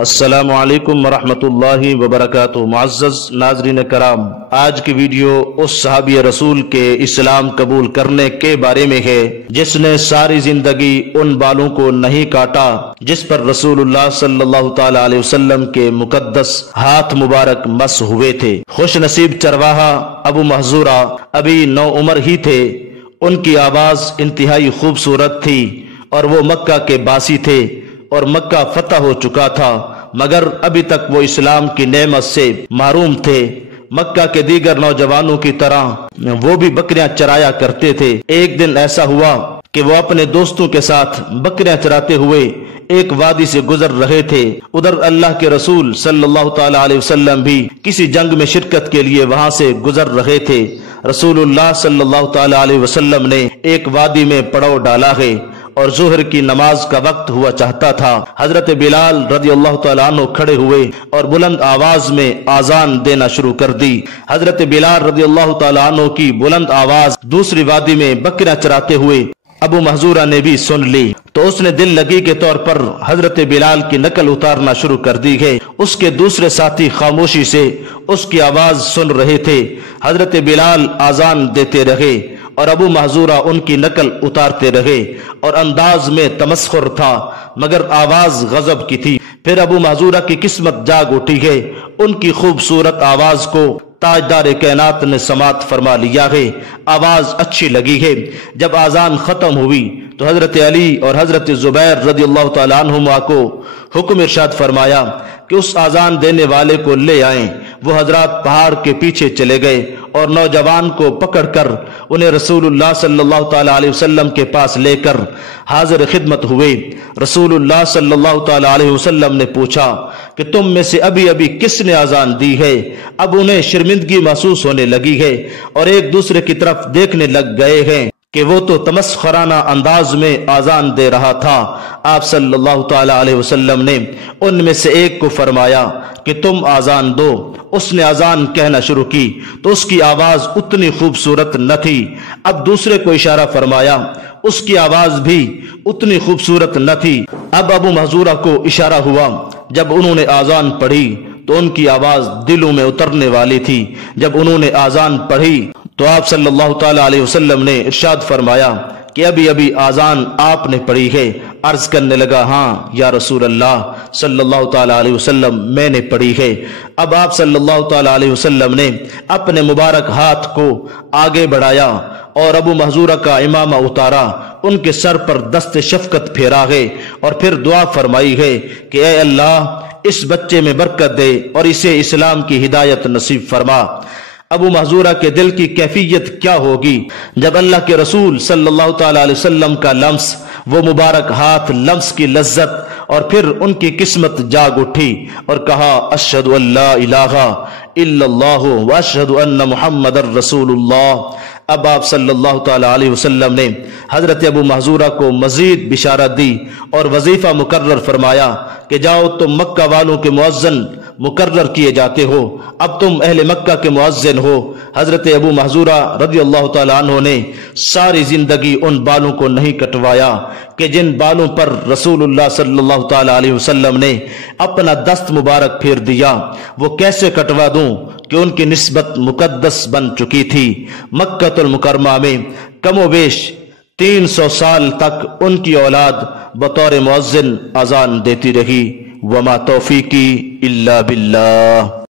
السلام علیکم ورحمۃ اللہ وبرکاتہ۔ معزز ناظرین کرام، آج کی ویڈیو اس صحابی رسول کے اسلام قبول کرنے کے بارے میں ہے جس نے ساری زندگی ان بالوں کو نہیں کاٹا جس پر رسول اللہ صلی اللہ تعالی علیہ وسلم کے مقدس ہاتھ مبارک مس ہوئے تھے۔ خوش نصیب چرواہا ابو محذورہ ابھی نو عمر ہی تھے۔ ان کی آواز انتہائی خوبصورت تھی اور وہ مکہ کے باسی تھے اور مکہ فتح ہو چکا تھا، مگر ابھی تک وہ اسلام کی نعمت سے محروم تھے۔ مکہ کے دیگر نوجوانوں کی طرح وہ بھی بکریاں چرایا کرتے تھے۔ ایک دن ایسا ہوا کہ وہ اپنے دوستوں کے ساتھ بکریاں چراتے ہوئے ایک وادی سے گزر رہے تھے۔ ادھر اللہ کے رسول صلی اللہ تعالی علیہ وسلم بھی کسی جنگ میں شرکت کے لیے وہاں سے گزر رہے تھے۔ رسول اللہ صلی اللہ تعالی علیہ وسلم نے ایک وادی میں پڑاؤ ڈالا ہے اور ظہر کی نماز کا وقت ہوا چاہتا تھا۔ حضرت بلال رضی اللہ تعالیٰ عنہ کھڑے ہوئے اور بلند آواز میں آذان دینا شروع کر دی۔ حضرت بلال رضی اللہ تعالیٰ عنہ کی بلند آواز دوسری وادی میں بکریاں چراتے ہوئے ابو محذورہ نے بھی سن لی تو اس نے دل لگی کے طور پر حضرت بلال کی نقل اتارنا شروع کر دی ہے۔ اس کے دوسرے ساتھی خاموشی سے اس کی آواز سن رہے تھے۔ حضرت بلال آذان دیتے رہے اور ابو محذورہ ان کی نقل اتارتے رہے اور انداز میں تمسخر تھا مگر آواز غضب کی تھی۔ پھر ابو محذورہ کی قسمت جاگ اٹھی ہے، ان کی خوبصورت آواز کو تاجدار کائنات نے سماعت فرما لیا ہے، آواز اچھی لگی ہے۔ جب آذان ختم ہوئی تو حضرت علی اور حضرت زبیر رضی اللہ تعالیٰ عنہما کو حکم ارشاد فرمایا کہ اس آذان دینے والے کو لے آئیں۔ وہ حضرات پہاڑ کے پیچھے چلے گئے اور نوجوان کو پکڑ کر انہیں رسول اللہ صلی اللہ تعالی علیہ وسلم کے پاس لے کر حاضر خدمت ہوئے۔ رسول اللہ صلی اللہ تعالی علیہ وسلم نے پوچھا کہ تم میں سے ابھی کس نے آذان دی ہے؟ اب انہیں شرمندگی محسوس ہونے لگی ہے اور ایک دوسرے کی طرف دیکھنے لگ گئے ہیں کہ وہ تو تمسخرانہ انداز میں آذان دے رہا تھا۔ آپ صلی اللہ تعالی علیہ وسلم نے ان میں سے ایک کو فرمایا کہ تم آذان دو۔ اس نے آذان کہنا شروع کی تو اس کی آواز اتنی خوبصورت نہ تھی۔ اب دوسرے کو اشارہ فرمایا، اس کی آواز بھی اتنی خوبصورت نہ تھی۔ اب ابو محذورہ کو اشارہ ہوا، جب انہوں نے آذان پڑھی تو ان کی آواز دلوں میں اترنے والی تھی۔ جب انہوں نے آذان پڑھی تو آپ صلی اللہ تعالی علیہ وسلم نے ارشاد فرمایا کہ ابھی آذان آپ نے پڑھی ہے؟ عرض کرنے لگا، ہاں یا رسول اللہ صلی اللہ تعالی علیہ وسلم، میں نے پڑھی ہے۔ اب آپ صلی اللہ تعالی علیہ وسلم نے اپنے مبارک ہاتھ کو آگے بڑھایا اور ابو محذورہ کا امامہ اتارا، ان کے سر پر دست شفقت پھیرا ہے اور پھر دعا فرمائی ہے کہ اے اللہ اس بچے میں برکت دے اور اسے اسلام کی ہدایت نصیب فرما۔ ابو محذورہ کے دل کی کیفیت کیا ہوگی جب اللہ کے رسول صلی اللہ تعالی علیہ وسلم کا لمس، وہ مبارک ہاتھ لمس کی لذت اور پھر ان کی قسمت جاگ اٹھی اور کہا اشہد ان لا الہ الا اللہ واشہد ان محمد رسول اللہ۔ اب آپ صلی اللہ تعالی علیہ وسلم نے حضرت ابو محذورہ کو مزید بشارت دی اور وظیفہ مقرر فرمایا کہ جاؤ تم مکہ والوں کے مؤذن مقرر کیے جاتے ہو، اب تم اہل مکہ کے مؤذن ہو۔ حضرت ابو محذورہ رضی اللہ تعالیٰ عنہ نے ساری زندگی ان بالوں کو نہیں کٹوایا کہ جن بالوں پر رسول اللہ صلی اللہ تعالیٰ علیہ وسلم نے اپنا دست مبارک پھیر دیا، وہ کیسے کٹوا دوں کہ ان کی نسبت مقدس بن چکی تھی۔ مکہ المکرمہ میں کم و بیش 300 سال تک ان کی اولاد بطور مؤذن اذان دیتی رہی۔ وما توفیقی الا باللہ۔